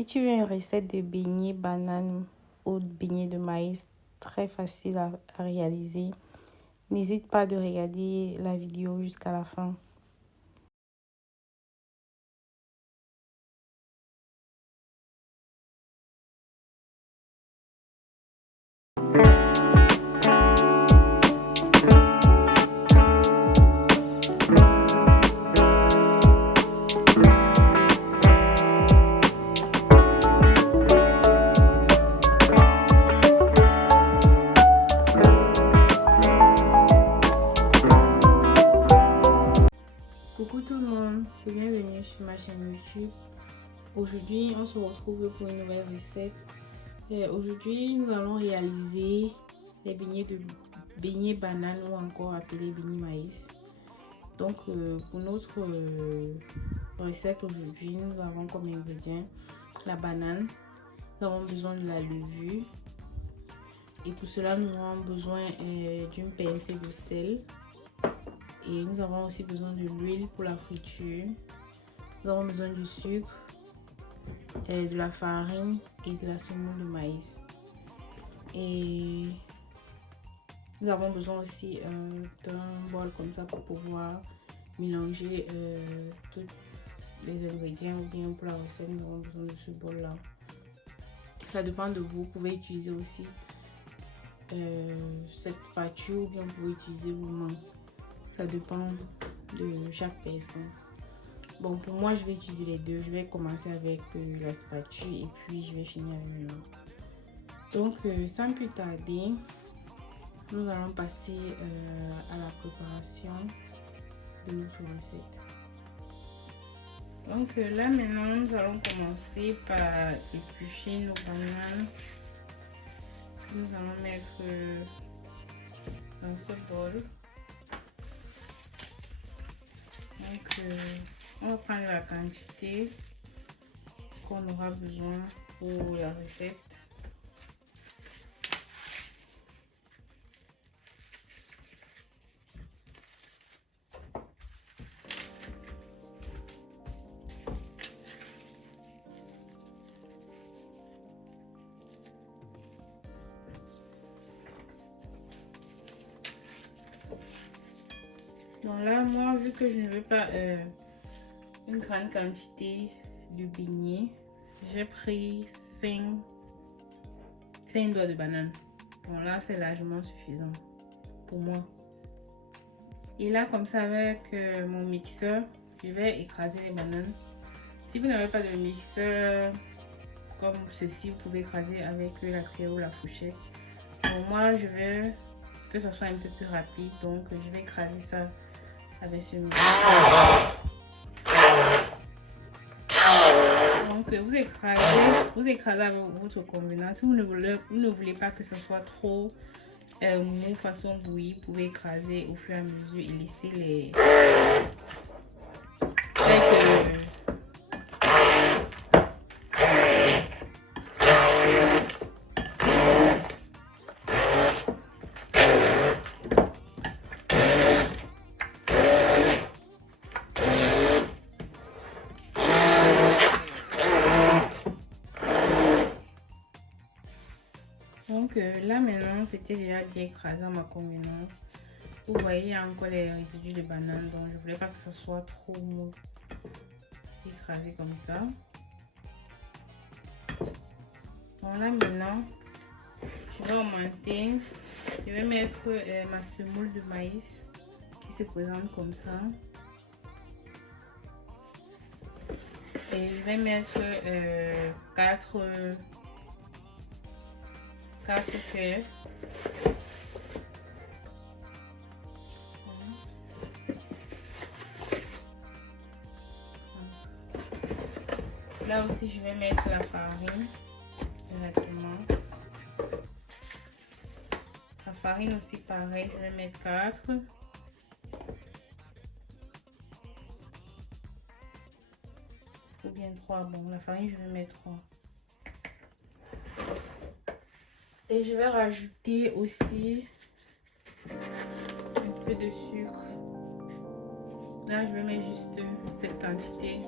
Si tu veux une recette de beignets banane ou de beignets de maïs très facile à réaliser, n'hésite pas de regarder la vidéo jusqu'à la fin. Coucou tout le monde, bienvenue sur ma chaîne YouTube. Aujourd'hui, on se retrouve pour une nouvelle recette. Aujourd'hui, nous allons réaliser les beignets banane ou encore appelés beignets maïs. Donc, pour notre recette aujourd'hui, nous avons comme ingrédients la banane. Nous avons besoin de la levure. Et pour cela, nous avons besoin d'une pincée de sel. Et nous avons aussi besoin de l'huile pour la friture. Nous avons besoin du sucre, de la farine et de la semoule de maïs. Et nous avons besoin aussi d'un bol comme ça pour pouvoir mélanger tous les ingrédients, ou bien pour la recette, nous avons besoin de ce bol là. Ça dépend de vous, vous pouvez utiliser aussi cette spatule ou bien vous pouvez utiliser vos mains. Ça dépend de chaque personne. Bon, pour moi, je vais utiliser les deux. Je vais commencer avec la spatule et puis je vais finir avec l'autre. Donc, sans plus tarder, nous allons passer à la préparation de notre recette. Donc là maintenant, nous allons commencer par éplucher nos bananes. Nous allons mettre dans ce bol. Donc, on va prendre la quantité qu'on aura besoin pour la recette. Donc là, moi, vu que je ne veux pas une grande quantité de beignets, j'ai pris 5 doigts de banane. Bon, là, c'est largement suffisant pour moi. Et là, comme ça, avec mon mixeur, je vais écraser les bananes. Si vous n'avez pas de mixeur comme ceci, vous pouvez écraser avec la cuillère ou la fourchette. Pour moi, je veux que ça soit un peu plus rapide, donc je vais écraser ça avec ce mixeur. Donc vous écrasez avec votre convenance. Si vous ne voulez pas que ce soit trop mou façon bouillie, vous pouvez écraser au fur et à mesure et laisser les Donc là maintenant, c'était déjà bien écrasé à ma convenance. Vous voyez, il y a encore les résidus de banane, donc je voulais pas que ce soit trop mou écrasé comme ça. Bon là maintenant, je vais augmenter, je vais mettre ma semoule de maïs qui se présente comme ça. Et je vais mettre 4 fèves. Là aussi, je vais mettre la farine directement. La farine aussi pareil, je vais mettre 4. Ou bien 3. Bon, la farine, je vais mettre 3. Et je vais rajouter aussi un peu de sucre. Là, je vais mettre juste cette quantité.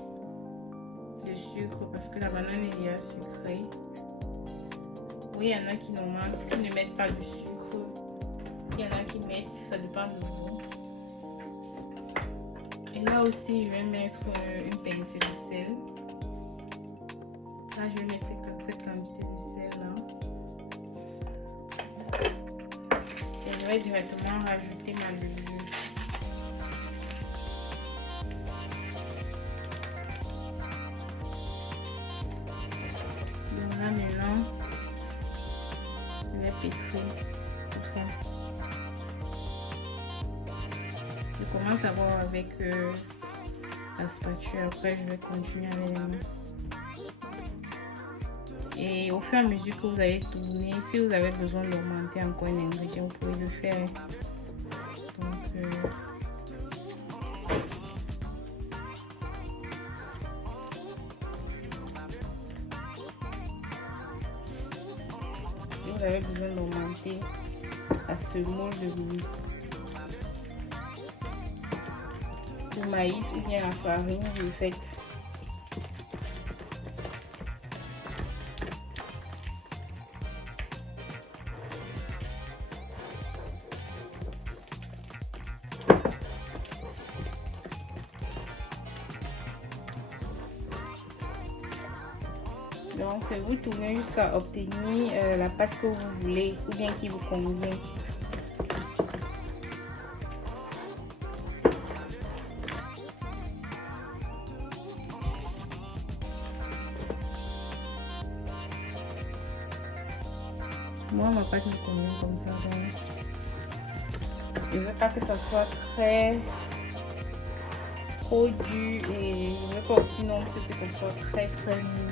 de sucre parce que la banane est déjà sucrée. Oui, il y en a qui ne mettent pas de sucre. Il y en a qui mettent, ça dépend de vous. Et là aussi, je vais mettre une pincée de sel. Là, je vais mettre cette quantité de sel là. Et je vais directement rajouter ma levure. Donc là maintenant, je vais pétrir tout ça. Je commence d'abord avec la spatule, après je vais continuer avec les mains. Et au fur et à mesure que vous allez tourner, si vous avez besoin d'augmenter encore un ingrédient, vous pouvez le faire. Donc, si vous avez besoin d'augmenter la semoule de maïs ou bien la farine, vous le faites. Donc, vous tournez jusqu'à obtenir la pâte que vous voulez ou bien qui vous convient. Moi, ma pâte me convient comme ça. Donc, je ne veux pas que ça soit trop dur et je ne veux pas aussi non plus que ça soit très mou.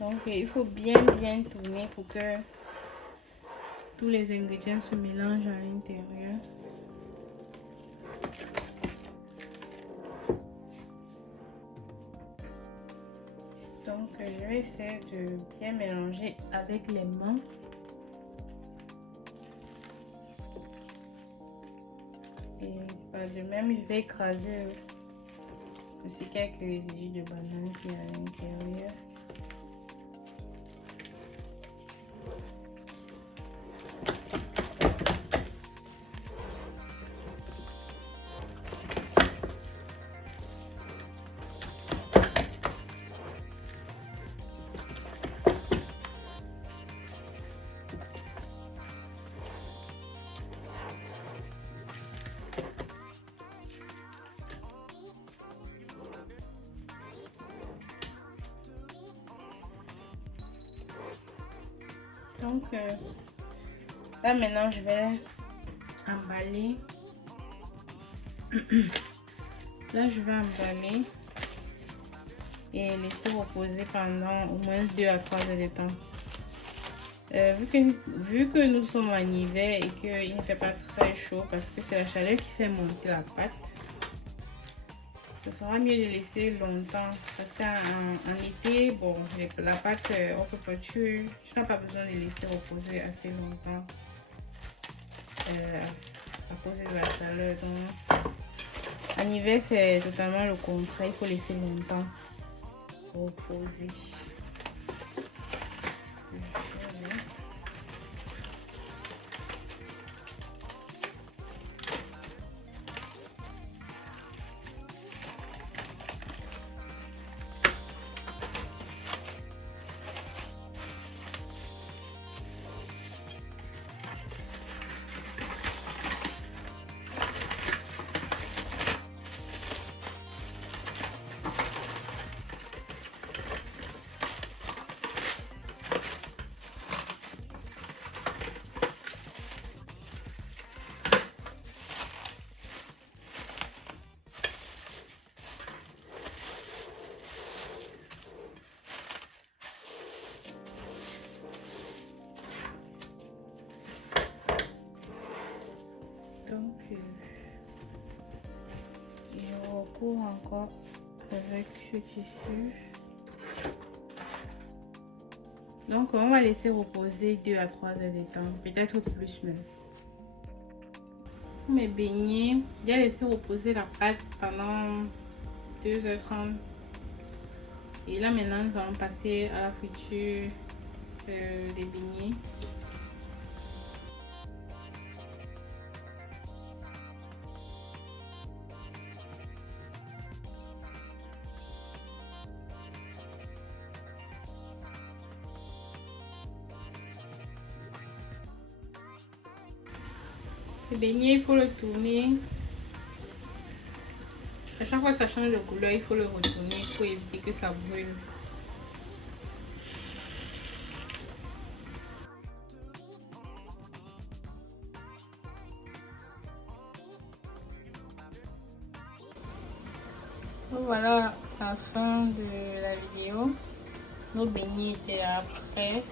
Donc il faut bien tourner pour que tous les ingrédients se mélangent à l'intérieur. Donc je vais essayer de bien mélanger avec les mains. Et de même, je vais écraser aussi quelques résidus de banane qui est à l'intérieur. Donc là maintenant je vais emballer. Là je vais emballer et laisser reposer pendant au moins 2 à 3 heures de temps. Vu que nous sommes en hiver et qu'il ne fait pas très chaud parce que c'est la chaleur qui fait monter la pâte, ce sera mieux de laisser longtemps parce qu'en été, bon, la pâte, on peut pas tuer. Tu n'as pas besoin de laisser reposer assez longtemps à cause de la chaleur. Donc, en hiver, c'est totalement le contraire. Il faut laisser longtemps reposer. Donc, je recouvre encore avec ce tissu. Donc on va laisser reposer 2 à 3 heures de temps, peut-être plus même. Pour mes beignets, j'ai laissé reposer la pâte pendant 2h30. Et là maintenant nous allons passer à la friture des beignets. Le beignet, il faut le tourner. À chaque fois que ça change de couleur, il faut le retourner pour éviter que ça brûle. Voilà la fin de la vidéo. Nos beignets étaient prêts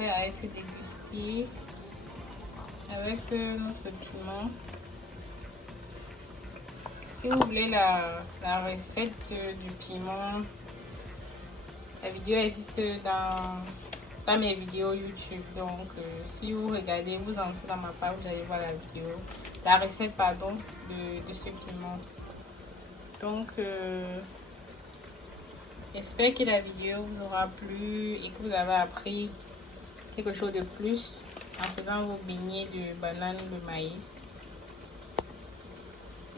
à être dégustés avec notre piment. Si vous voulez la recette du piment, la vidéo existe dans mes vidéos YouTube. Donc, si vous regardez, vous entrez dans ma page, vous allez voir la recette pardon, de ce piment. Donc, j'espère que la vidéo vous aura plu et que vous avez appris quelque chose de plus en faisant vos beignets de banane de maïs.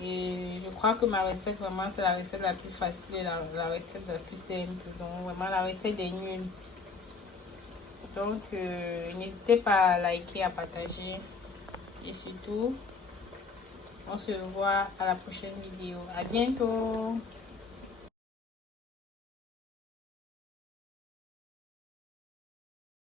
Et je crois que ma recette, vraiment, c'est la recette la plus facile et la recette la plus simple. Donc, vraiment, la recette est nulle. Donc, n'hésitez pas à liker, à partager. Et surtout, on se voit à la prochaine vidéo. À bientôt!